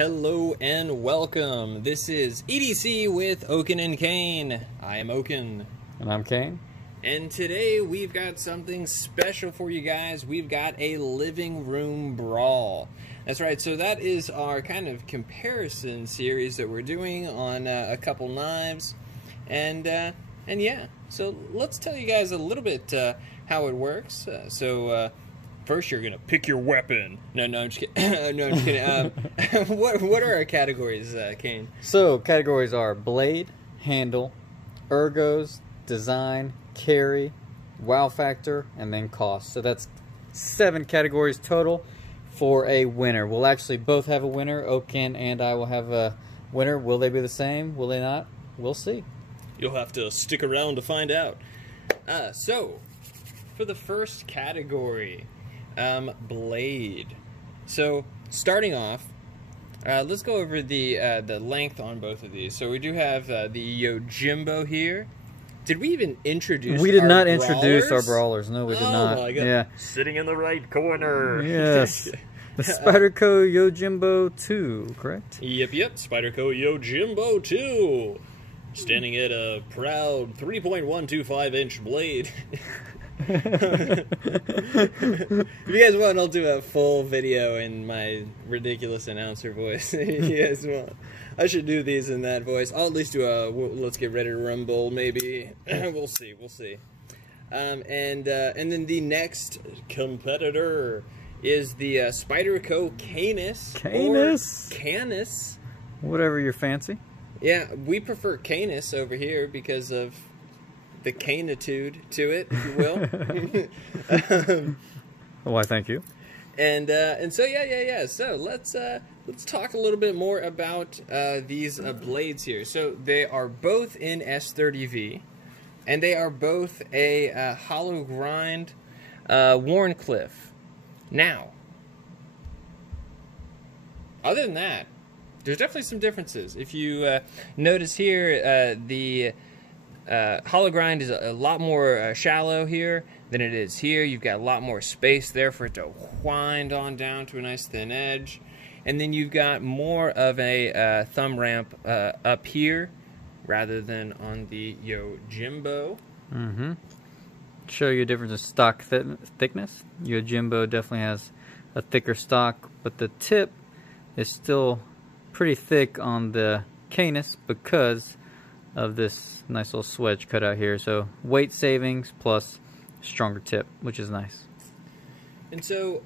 Hello and welcome. This is EDC with Oaken and Kane. I am Oaken. And I'm Kane. And today we've got something special for you guys. We've got a Living Room Brawl. That's right, so that is our kind of comparison series that we're doing on a couple knives. And yeah, so let's tell you guys a little bit how it works. First, you're gonna pick your weapon. No, I'm just kidding. No, I'm just kidding. What are our categories, Kane? So categories are blade, handle, ergos, design, carry, wow factor, and then cost. So that's 7 categories total for a winner. We'll actually both have a winner. Oaken and I will have a winner. Will they be the same? Will they not? We'll see. You'll have to stick around to find out. So for the first category, blade. So starting off, let's go over the length on both of these. So we do have the Yojimbo here. Did we even introduce? We did not brawlers? Introduce our brawlers. No, we did not. Oh my God! Yeah, sitting in the right corner. Yes, the Spyderco Yojimbo 2, correct? Yep. Spyderco Yojimbo 2, standing at a proud 3.125-inch blade. If you guys want, I'll do a full video in my ridiculous announcer voice. You guys want? I should do these in that voice. I'll at least do a let's get ready to rumble, maybe. We'll see. And then the next competitor is the Spyderco Canis. Canis. Whatever you're fancy. Yeah, we prefer Canis over here because of the canitude to it, if you will. Why, thank you. And so yeah. So let's talk a little bit more about these blades here. So they are both in S30V, and they are both a hollow grind Wharncliffe. Now, other than that, there's definitely some differences. If you notice here, the hollow grind is a lot more shallow here than it is here. You've got a lot more space there for it to wind on down to a nice thin edge. And then you've got more of a thumb ramp up here rather than on the Yojimbo. Show you a difference in stock thickness. Yojimbo definitely has a thicker stock, but the tip is still pretty thick on the Canis because of this nice little swedge cut out here. So weight savings plus stronger tip, which is nice. And so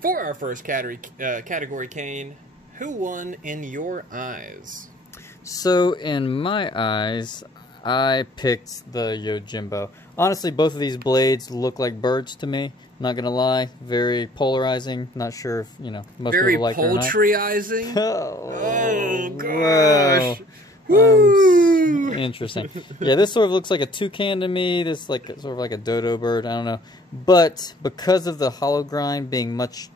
for our first category, Kane, who won in your eyes? So in my eyes, I picked the Yojimbo. Honestly, both of these blades look like birds to me. Not gonna lie, very polarizing. Not sure if most people like it or not. Very poultryizing. Oh gosh. Woo! Interesting. Yeah, this sort of looks like a toucan to me. This is like sort of like a dodo bird. I don't know. But because of the hollow grind being much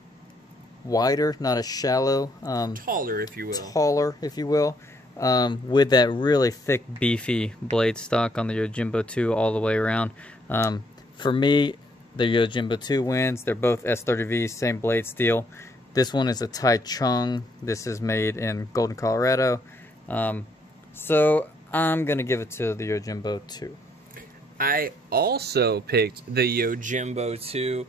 wider, not as shallow, taller, if you will. Taller, if you will. With that really thick, beefy blade stock on the Yojimbo 2 all the way around. For me, the Yojimbo 2 wins. They're both S30V, same blade steel. This one is a Tai Chung. This is made in Golden, Colorado. So I'm going to give it to the Yojimbo 2. I also picked the Yojimbo 2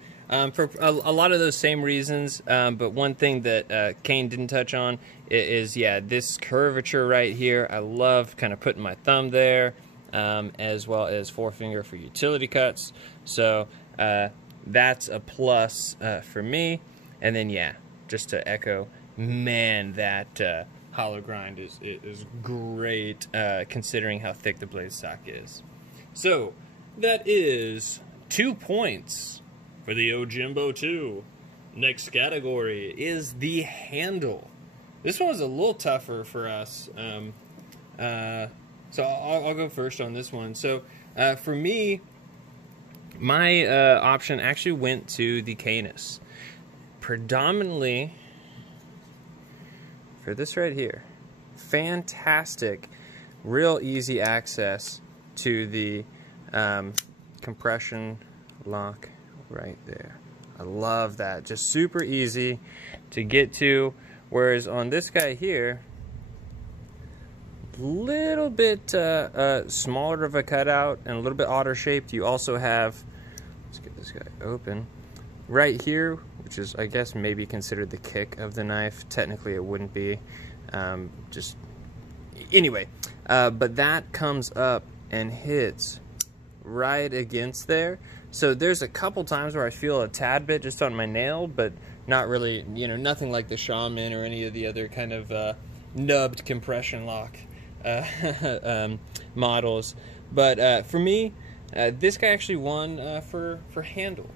for a lot of those same reasons, but one thing that Kane didn't touch on is, yeah, this curvature right here. I love kind of putting my thumb there, as well as forefinger for utility cuts. So that's a plus for me. And then, yeah, just to echo, man, that hollow grind is great, considering how thick the blade stock is. So that is 2 points for the Yojimbo 2. Next category is the handle. This one was a little tougher for us. So I'll go first on this one. So for me, my option actually went to the Canis. Predominantly for this right here. Fantastic, real easy access to the compression lock right there. I love that. Just super easy to get to Whereas on this guy here, little bit smaller of a cutout and a little bit odder shaped. You also have, let's get this guy open, right here, which is, I guess, maybe considered the kick of the knife. Technically it wouldn't be, just anyway, but that comes up and hits right against there. So there's a couple times where I feel a tad bit just on my nail, but not really, you know, nothing like the Shaman or any of the other kind of nubbed compression lock models. But for me, this guy actually won for handle.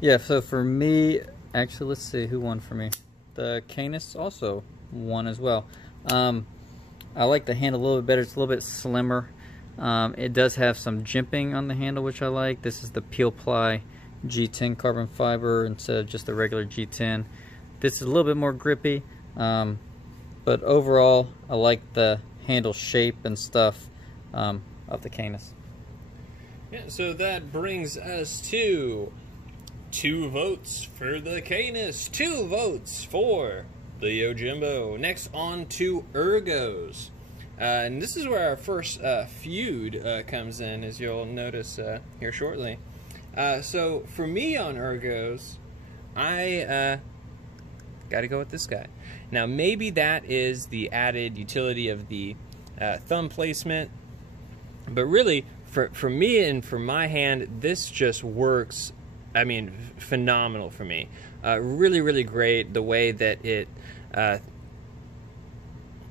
Yeah, so for me, actually, let's see who won for me. The Canis also won as well. I like the handle a little bit better. It's a little bit slimmer. It does have some jimping on the handle, which I like. This is the Peel Ply G10 carbon fiber instead of just the regular G10. This is a little bit more grippy, but overall, I like the handle shape and stuff of the Canis. Yeah, so that brings us to 2 votes for the Canis, 2 votes for the Yojimbo. Next on to Ergos. And this is where our first feud comes in, as you'll notice here shortly. So for me on Ergos, I got to go with this guy. Now maybe that is the added utility of the thumb placement, but really for me and for my hand, this just works. I mean, phenomenal for me. Really, really great. The way that it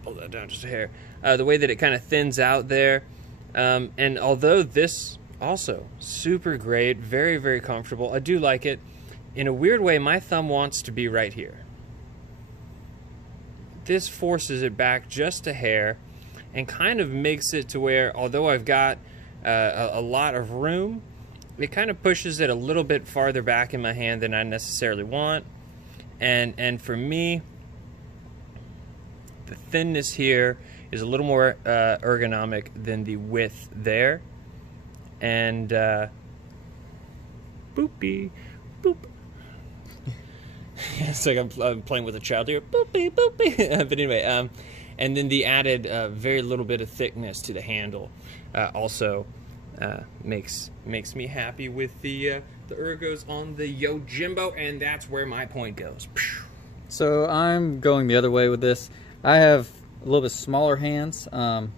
pull that down just a hair. The way that it kind of thins out there, and although this also super great, very, very comfortable. I do like it. In a weird way, my thumb wants to be right here. This forces it back just a hair and kind of makes it to where, although I've got a lot of room, it kind of pushes it a little bit farther back in my hand than I necessarily want. And for me, the thinness here is a little more ergonomic than the width there. And boopy, boop. It's like I'm playing with a child here. Boopy, boopy. But anyway, and then the added very little bit of thickness to the handle also makes me happy with the Ergos on the Yojimbo, and that's where my point goes. So I'm going the other way with this. I have a little bit smaller hands,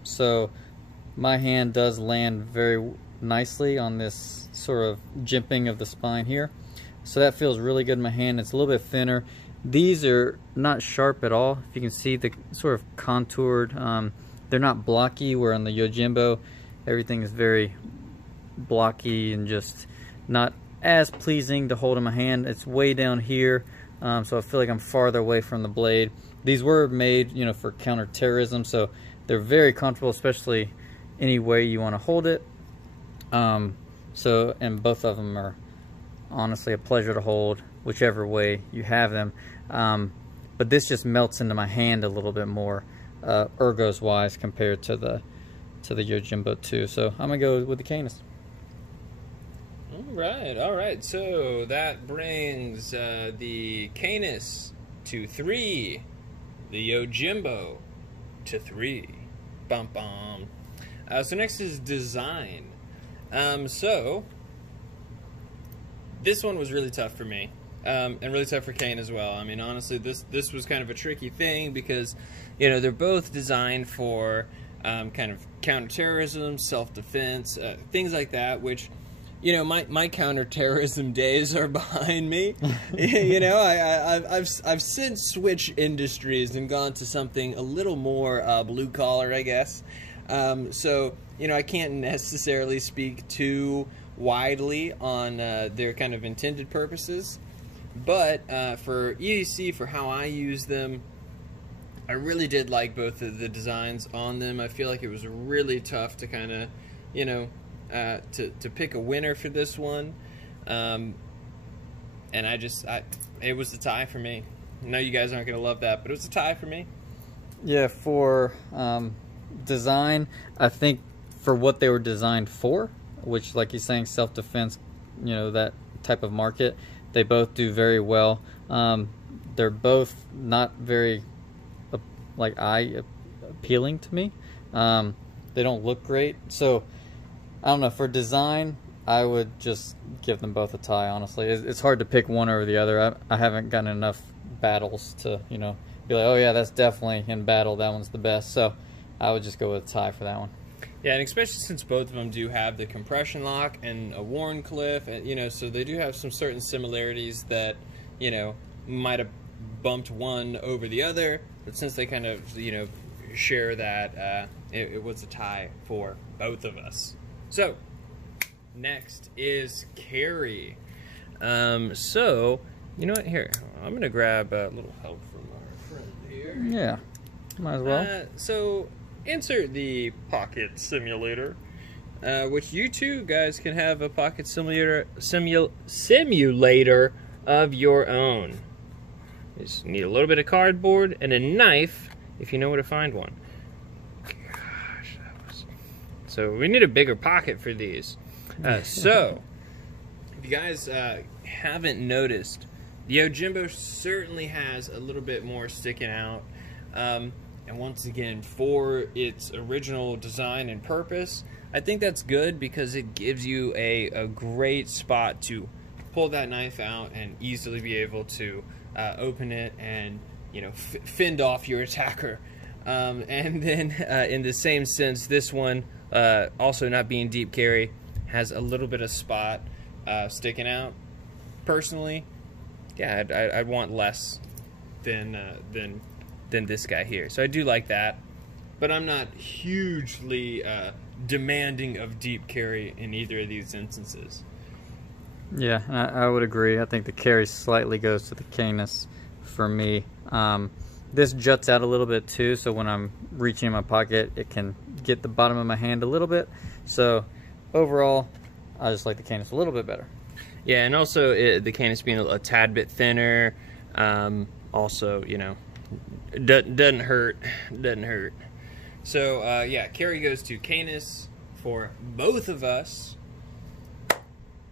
so my hand does land very nicely on this sort of jimping of the spine here. So that feels really good in my hand. It's a little bit thinner. These are not sharp at all. If you can see, the sort of contoured. They're not blocky, where on the Yojimbo everything is very blocky and just not as pleasing to hold in my hand. It's way down here, so I feel like I'm farther away from the blade. These were made, you know, for counterterrorism, so they're very comfortable, especially any way you want to hold it. So, and both of them are honestly a pleasure to hold, whichever way you have them. But this just melts into my hand a little bit more, Ergos wise, compared to the Yojimbo 2. So I'm gonna go with the Canis. All right. So that brings the Canis to 3, the Yojimbo to 3. Bum bum. So next is design. So this one was really tough for me, and really tough for Kane as well. I mean, honestly, this was kind of a tricky thing because, you know, they're both designed for kind of counterterrorism, self-defense, things like that, which, you know, my counterterrorism days are behind me. You know, I've since switched industries and gone to something a little more blue collar, I guess. So, you know, I can't necessarily speak too widely on their kind of intended purposes, but for EDC, for how I use them, I really did like both of the designs on them. I feel like it was really tough to kind of, you know, to pick a winner for this one, and it was a tie for me. I know you guys aren't going to love that, but it was a tie for me. Yeah, for design, I think for what they were designed for, which, like you're saying, self-defense, you know, that type of market, they both do very well. They're both not very like eye appealing to me. They don't look great. So I don't know, for design, I would just give them both a tie, honestly. It's hard to pick one over the other. I haven't gotten enough battles to, you know, be like, oh yeah, that's definitely in battle, that one's the best. So I would just go with a tie for that one. Yeah, and especially since both of them do have the compression lock and a worn cliff, and you know, so they do have some certain similarities that, you know, might have bumped one over the other, but since they kind of, you know, share that, it was a tie for both of us. So next is Carrie. So you know what? Here, I'm gonna grab a little help from our friend here. Yeah, might as well. So insert the pocket simulator, which you two guys can have a pocket simulator of your own. You just need a little bit of cardboard and a knife if you know where to find one. Gosh, so we need a bigger pocket for these. So if you guys haven't noticed, the Yojimbo certainly has a little bit more sticking out. And once again, for its original design and purpose, I think that's good because it gives you a great spot to pull that knife out and easily be able to open it and, you know, fend off your attacker. And then in the same sense, this one, also not being deep carry, has a little bit of spot sticking out. Personally, yeah, I'd want less than this guy here. So I do like that, but I'm not hugely demanding of deep carry in either of these instances. Yeah, I would agree. I think the carry slightly goes to the Canis for me. This juts out a little bit too, so when I'm reaching in my pocket, it can get the bottom of my hand a little bit. So overall, I just like the Canis a little bit better. Yeah, and also the Canis being a tad bit thinner, also, you know, doesn't hurt. So yeah, carry goes to Canis for both of us.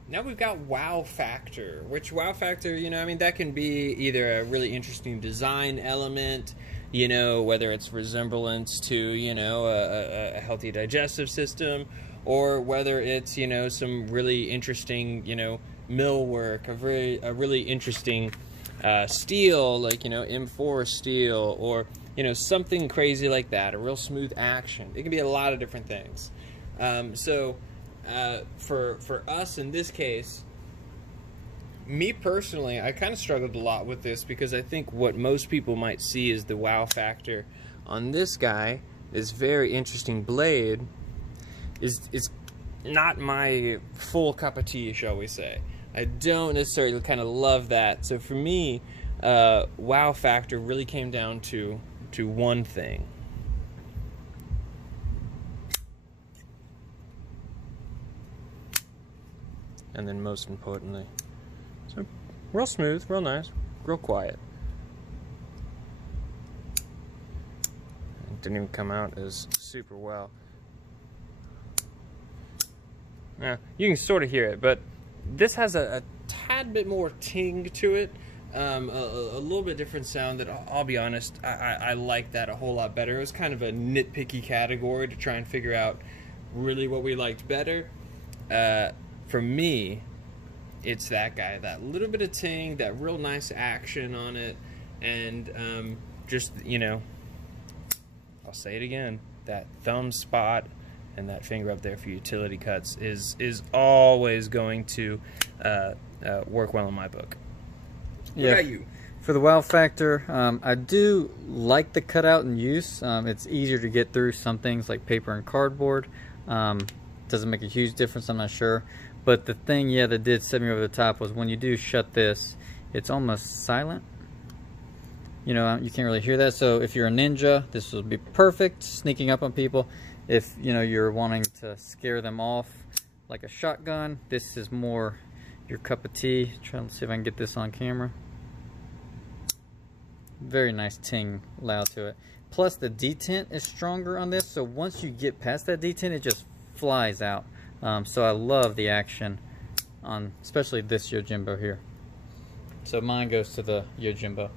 Now we've got wow factor, which wow factor, you know, I mean, that can be either a really interesting design element, you know, whether it's resemblance to, you know, a healthy digestive system, or whether it's, you know, some really interesting, you know, mill work, a really interesting steel, like, you know, M4 steel, or, you know, something crazy like that, a real smooth action. It can be a lot of different things. For us in this case, me personally, I kind of struggled a lot with this because I think what most people might see is the wow factor on this guy, this very interesting blade, is not my full cup of tea, shall we say. I don't necessarily kind of love that. So for me, wow factor really came down to one thing. And then most importantly, so real smooth, real nice, real quiet. It didn't even come out as super well. Yeah, you can sort of hear it, but this has a tad bit more ting to it, a little bit different sound that I'll be honest, I like that a whole lot better. It was kind of a nitpicky category to try and figure out really what we liked better. For me, it's that guy, that little bit of ting, that real nice action on it, and just, you know, I'll say it again, that thumb spot and that finger up there for utility cuts is always going to work well in my book. Yeah. What about you? For the wow factor, I do like the cutout in use. It's easier to get through some things like paper and cardboard. Doesn't make a huge difference, I'm not sure. But the thing, yeah, that did set me over the top was when you do shut this, it's almost silent. You know, you can't really hear that. So if you're a ninja, this will be perfect, sneaking up on people. If, you know, you're wanting to scare them off like a shotgun, this is more your cup of tea. Trying to see if I can get this on camera. Very nice ting loud to it. Plus the detent is stronger on this, so once you get past that detent, it just flies out. So I love the action on especially this Yojimbo here. So mine goes to the Yojimbo.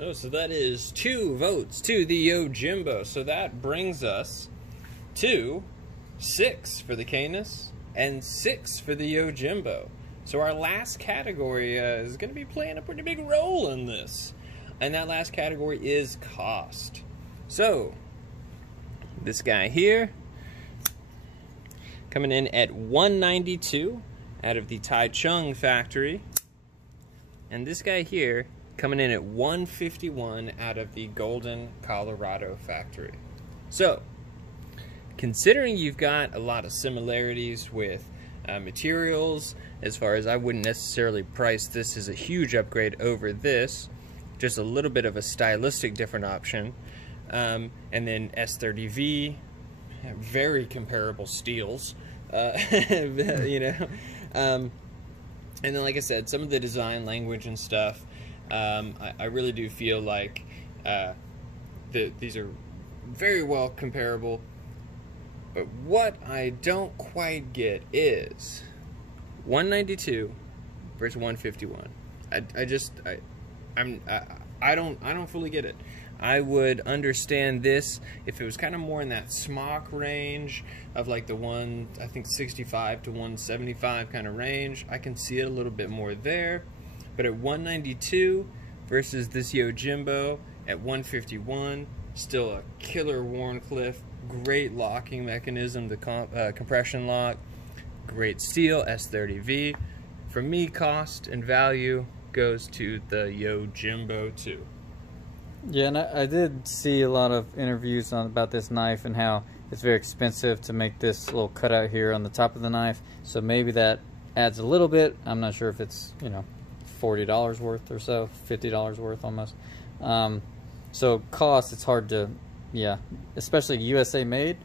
Oh, so that is 2 votes to the Yojimbo. So that brings us to 6 for the Canis and 6 for the Yojimbo. So our last category is going to be playing a pretty big role in this. And that last category is cost. So, this guy here, coming in at $192 out of the Taichung factory. And this guy here, coming in at $151 out of the Golden, Colorado factory. So, considering you've got a lot of similarities with materials, as far as I wouldn't necessarily price this as a huge upgrade over this, just a little bit of a stylistic different option. And then S30V, very comparable steels, you know. And then, like I said, some of the design language and stuff, I really do feel like these are very well comparable. But what I don't quite get is 192 versus 151. I don't fully get it. I would understand this if it was kind of more in that smock range of like the 65 to 175 kind of range. I can see it a little bit more there. But at 192 versus this Yojimbo at 151, still a killer Wharncliffe, great locking mechanism, the compression lock, great steel, S30V. For me, cost and value goes to the Yojimbo 2. Yeah, and I did see a lot of interviews about this knife and how it's very expensive to make this little cutout here on the top of the knife. So maybe that adds a little bit. I'm not sure if it's, you know, $40 worth or so, $50 worth almost. So cost, it's hard to, yeah, especially USA made,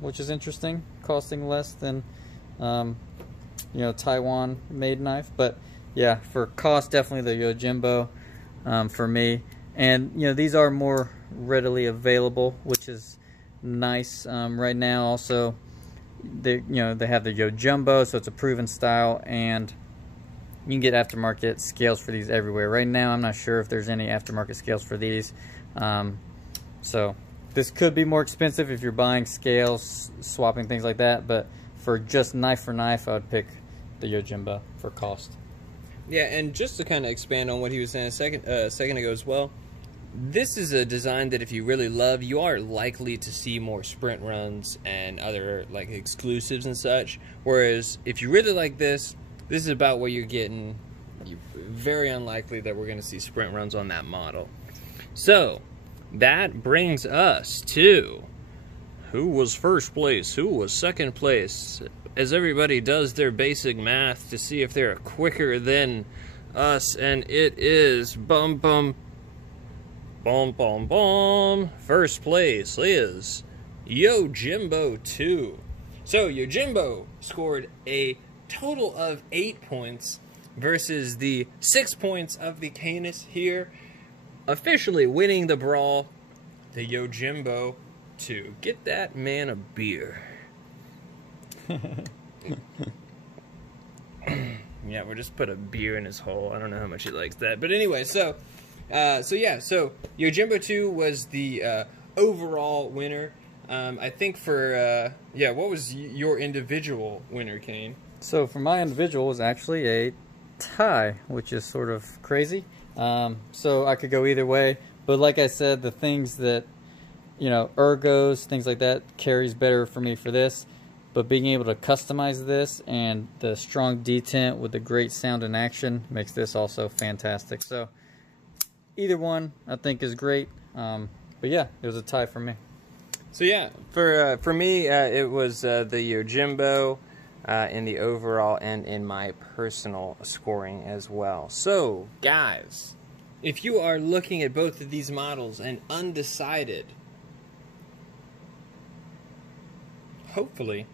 which is interesting, costing less than, you know, Taiwan made knife. But yeah, for cost, definitely the Yojimbo for me. And, you know, these are more readily available, which is nice right now. Also, they have the Yojimbo, so it's a proven style, and you can get aftermarket scales for these everywhere. Right now, I'm not sure if there's any aftermarket scales for these. So this could be more expensive if you're buying scales, swapping things like that. But for just knife for knife, I would pick the Yojimbo for cost. Yeah, and just to kind of expand on what he was saying a second ago as well, this is a design that if you really love, you are likely to see more sprint runs and other like exclusives and such. Whereas if you really like this is about what you're getting. You're very unlikely that we're going to see sprint runs on that model. So that brings us to who was first place, who was second place, as everybody does their basic math to see if they're quicker than us, and it is first place is Yojimbo 2. So Yojimbo scored a total of 8 points versus the 6 points of the Canis here, officially winning the brawl, the Yojimbo 2. Get that man a beer. Yeah, we'll just put a beer in his hole. I don't know how much he likes that. But anyway, so Yojimbo 2 was the overall winner. I think for, what was your individual winner, Kane? So for my individual was actually a tie, which is sort of crazy. So I could go either way. But like I said, the things that, you know, Ergos, things like that, carries better for me for this. But being able to customize this and the strong detent with the great sound and action makes this also fantastic. So either one I think is great. But yeah, it was a tie for me. So yeah, for me, it was the Yojimbo in the overall and in my personal scoring as well. So guys, if you are looking at both of these models and undecided, hopefully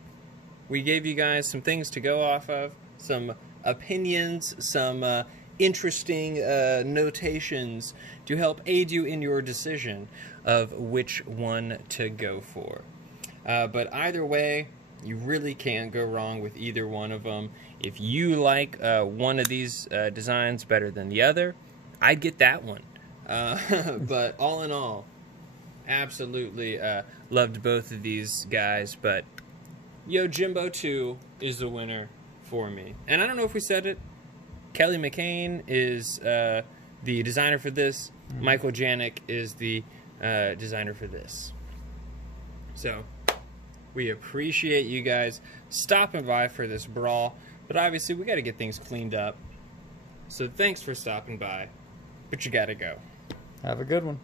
we gave you guys some things to go off of, some opinions, some interesting notations to help aid you in your decision of which one to go for. But either way, you really can't go wrong with either one of them. If you like one of these designs better than the other, I'd get that one. But all in all, absolutely loved both of these guys. But Yojimbo 2 is the winner for me. And I don't know if we said it. Kelly McCain is the designer for this. Michael Janik is the designer for this. So we appreciate you guys stopping by for this brawl. But obviously we got to get things cleaned up. So thanks for stopping by. But you got to go. Have a good one.